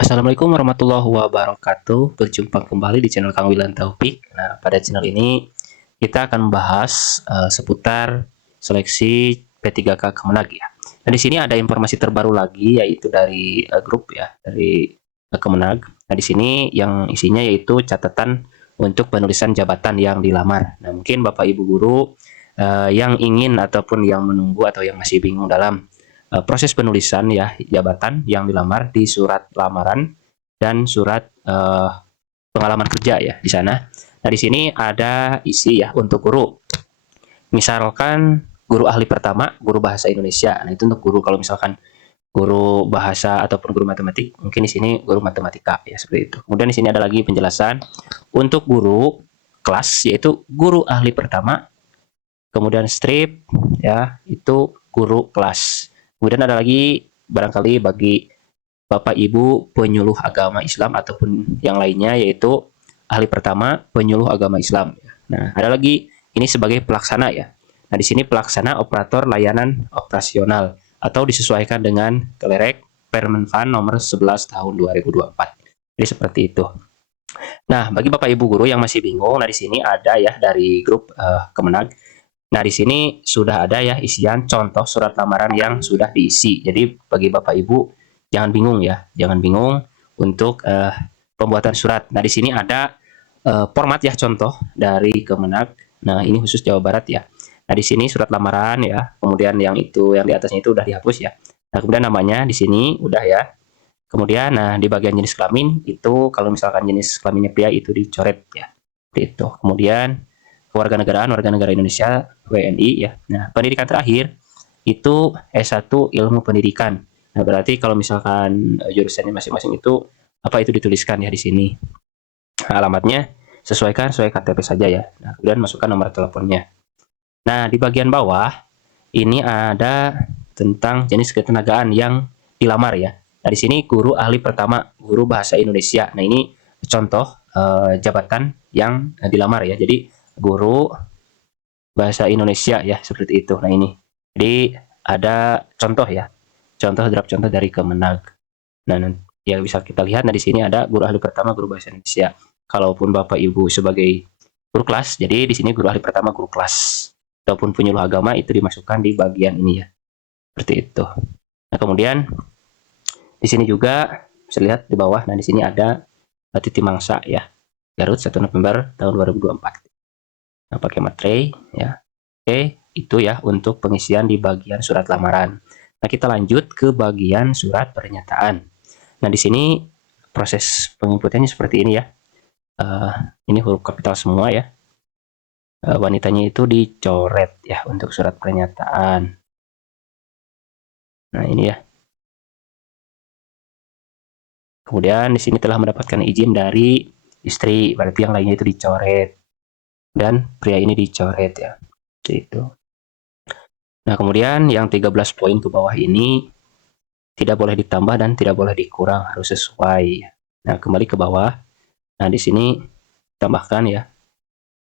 Assalamualaikum warahmatullahi wabarakatuh. Berjumpa kembali di channel Kang Wilan Taufik. Nah, pada channel ini kita akan membahas seputar seleksi P3K Kemenag ya. Nah, di sini ada informasi terbaru lagi yaitu dari grup ya, dari Kemenag. Nah, di sini yang isinya yaitu catatan untuk penulisan jabatan yang dilamar. Nah, mungkin Bapak Ibu guru yang ingin ataupun yang menunggu atau yang masih bingung dalam proses penulisan ya jabatan yang dilamar di surat lamaran dan surat pengalaman kerja ya di sana. Nah, di sini ada isi ya untuk guru. Misalkan guru ahli pertama, guru bahasa Indonesia. Nah, itu untuk guru kalau misalkan guru bahasa ataupun guru matematik, mungkin di sini guru matematika ya seperti itu. Kemudian di sini ada lagi penjelasan untuk guru kelas yaitu guru ahli pertama, kemudian strip ya itu guru kelas. Kemudian ada lagi barangkali bagi Bapak Ibu penyuluh agama Islam ataupun yang lainnya yaitu ahli pertama penyuluh agama Islam. Nah, ada lagi ini sebagai pelaksana ya. Nah, di sini pelaksana operator layanan operasional atau disesuaikan dengan Kelerek Permenfan nomor 11 tahun 2024. Jadi seperti itu. Nah, bagi Bapak Ibu guru yang masih bingung, nah di sini ada ya dari grup Kemenag. Nah, di sini sudah ada ya isian contoh surat lamaran yang sudah diisi. Jadi, bagi Bapak Ibu, jangan bingung ya. Jangan bingung untuk pembuatan surat. Nah, di sini ada format ya contoh dari Kemenag. Nah, ini khusus Jawa Barat ya. Nah, di sini surat lamaran ya. Kemudian yang itu, yang di atasnya itu udah dihapus ya. Nah, kemudian namanya di sini udah ya. Kemudian, nah di bagian jenis kelamin itu kalau misalkan jenis kelaminnya pria itu dicoret ya. Seperti itu. Kemudian kewarganegaraan warga negara Indonesia WNI ya. Nah, pendidikan terakhir itu S1 ilmu pendidikan. Nah, berarti kalau misalkan jurusannya masing-masing itu apa itu dituliskan ya di sini. Nah, alamatnya sesuaikan sesuai KTP saja ya. Nah, kemudian masukkan nomor teleponnya. Nah, di bagian bawah ini ada tentang jenis ketenagaan yang dilamar ya. Nah, di sini guru ahli pertama, guru bahasa Indonesia. Nah, ini contoh jabatan yang dilamar ya. Jadi guru bahasa Indonesia ya seperti itu. Nah, ini. Jadi ada contoh ya. Contoh draft contoh dari Kemenag. Nah, ya bisa kita lihat nah di sini ada guru ahli pertama guru bahasa Indonesia. Kalaupun Bapak Ibu sebagai guru kelas, jadi di sini guru ahli pertama guru kelas ataupun penyuluh agama itu dimasukkan di bagian ini ya. Seperti itu. Nah, kemudian di sini juga bisa lihat di bawah. Nah, di sini ada Titi Mangsa ya. Garut 1 November tahun 2024. Nah, pakai materai ya. Oke, itu ya untuk pengisian di bagian surat lamaran. Nah, kita lanjut ke bagian surat pernyataan. Nah, di sini proses penginputannya seperti ini ya. Ini huruf kapital semua ya. Wanitanya itu dicoret ya untuk surat pernyataan. Nah, ini ya. Kemudian di sini telah mendapatkan izin dari istri, berarti yang lainnya itu dicoret. Dan pria ini dicoret ya. Itu. Nah, kemudian yang 13 poin ke bawah ini tidak boleh ditambah dan tidak boleh dikurang, harus sesuai. Nah, kembali ke bawah. Nah, di sini tambahkan ya.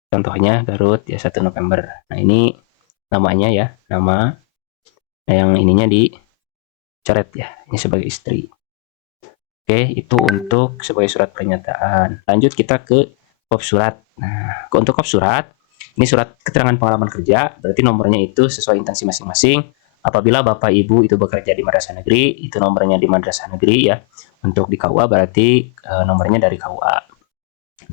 Contohnya Garut ya 1 November. Nah, ini namanya ya, nama. Nah, yang ininya dicoret ya, ini sebagai istri. Oke, itu untuk sebagai surat pernyataan. Lanjut kita ke kop surat. Nah, untuk kop surat, ini surat keterangan pengalaman kerja, berarti nomornya itu sesuai instansi masing-masing. Apabila Bapak Ibu itu bekerja di madrasah negeri, itu nomornya di madrasah negeri ya. Untuk di KUA berarti nomornya dari KUA.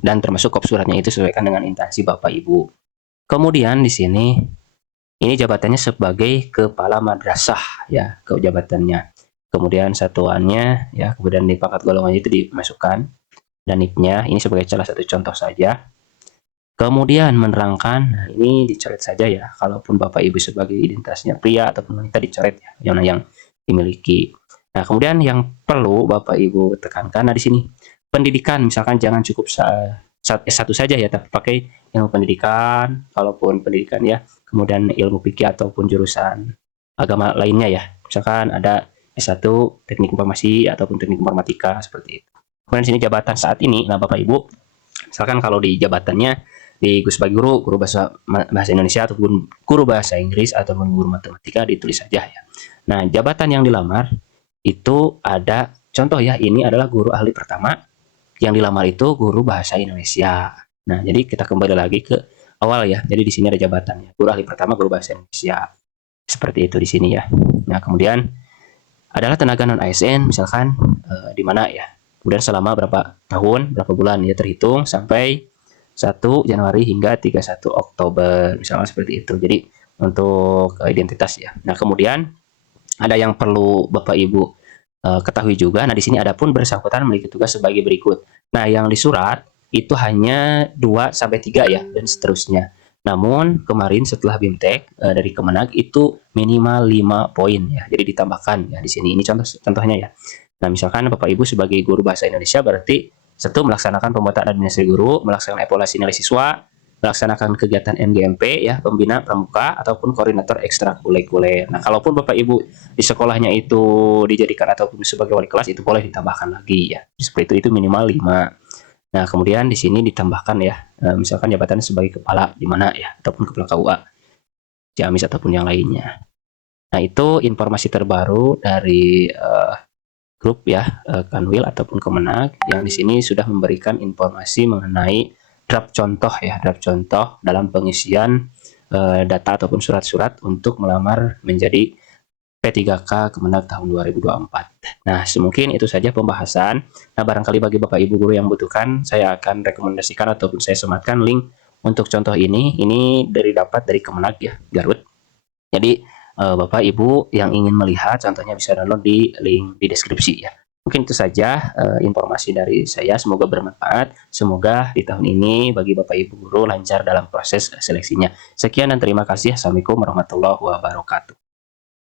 Dan termasuk kop suratnya itu sesuaikan dengan instansi Bapak Ibu. Kemudian di sini ini jabatannya sebagai kepala madrasah ya, ke jabatannya. Kemudian satuannya ya, kemudian di pangkat golongannya itu dimasukkan dan NIP-nya ini sebagai salah satu contoh saja. Kemudian menerangkan, nah ini dicoret saja ya, kalaupun Bapak Ibu sebagai identitasnya pria ataupun wanita dicoret ya, yang dimiliki. Nah, kemudian yang perlu Bapak Ibu tekankan, nah di sini pendidikan, misalkan jangan cukup S1 saja ya, tapi pakai ilmu pendidikan, kalaupun pendidikan ya, kemudian ilmu fikih ataupun jurusan agama lainnya ya, misalkan ada S1 teknik informasi ataupun teknik informatika seperti itu. Kemudian di sini jabatan saat ini, nah Bapak Ibu, misalkan kalau di jabatannya di sebagai guru bahasa Indonesia ataupun guru bahasa Inggris ataupun guru matematika ditulis saja ya. Nah, jabatan yang dilamar itu ada contoh ya, ini adalah guru ahli pertama yang dilamar itu guru bahasa Indonesia. Nah, jadi kita kembali lagi ke awal ya. Jadi di sini ada jabatannya. Guru ahli pertama guru bahasa Indonesia. Seperti itu di sini ya. Nah, kemudian adalah tenaga non ASN misalkan di mana ya. Kemudian selama berapa tahun, berapa bulan ya terhitung sampai 1 Januari hingga 31 Oktober misalnya seperti itu. Jadi untuk identitas ya. Nah, kemudian ada yang perlu Bapak Ibu ketahui juga. Nah, di sini adapun bersangkutan memiliki tugas sebagai berikut. Nah, yang di surat itu hanya 2 sampai 3 ya dan seterusnya. Namun kemarin setelah BIMTEK dari Kemenag itu minimal 5 poin ya. Jadi ditambahkan ya di sini. Ini contohnya ya. Nah, misalkan Bapak Ibu sebagai guru bahasa Indonesia berarti satu melaksanakan pembuatan administrasi guru, melaksanakan evaluasi nilai siswa, melaksanakan kegiatan MGMP ya, pembina pramuka ataupun koordinator ekstrakurikuler. Nah, kalaupun Bapak Ibu di sekolahnya itu dijadikan ataupun sebagai wali kelas itu boleh ditambahkan lagi ya. Seperti itu minimal 5. Nah, kemudian di sini ditambahkan ya, misalkan jabatan sebagai kepala di mana ya, ataupun kepala KUA, Ciamis ataupun yang lainnya. Nah, itu informasi terbaru dari grup ya, Kanwil ataupun Kemenag yang di sini sudah memberikan informasi mengenai draft contoh ya, draft contoh dalam pengisian data ataupun surat-surat untuk melamar menjadi P3K Kemenag tahun 2024. Nah, semungkin itu saja pembahasan. Nah, barangkali bagi Bapak Ibu guru yang membutuhkan, saya akan rekomendasikan ataupun saya sematkan link untuk contoh ini. Ini dapat dari Kemenag ya, Garut. Jadi, Bapak Ibu yang ingin melihat contohnya bisa download di link di deskripsi ya. Mungkin itu saja informasi dari saya. Semoga bermanfaat. Semoga di tahun ini bagi Bapak Ibu guru lancar dalam proses seleksinya. Sekian dan terima kasih. Assalamualaikum warahmatullahi wabarakatuh.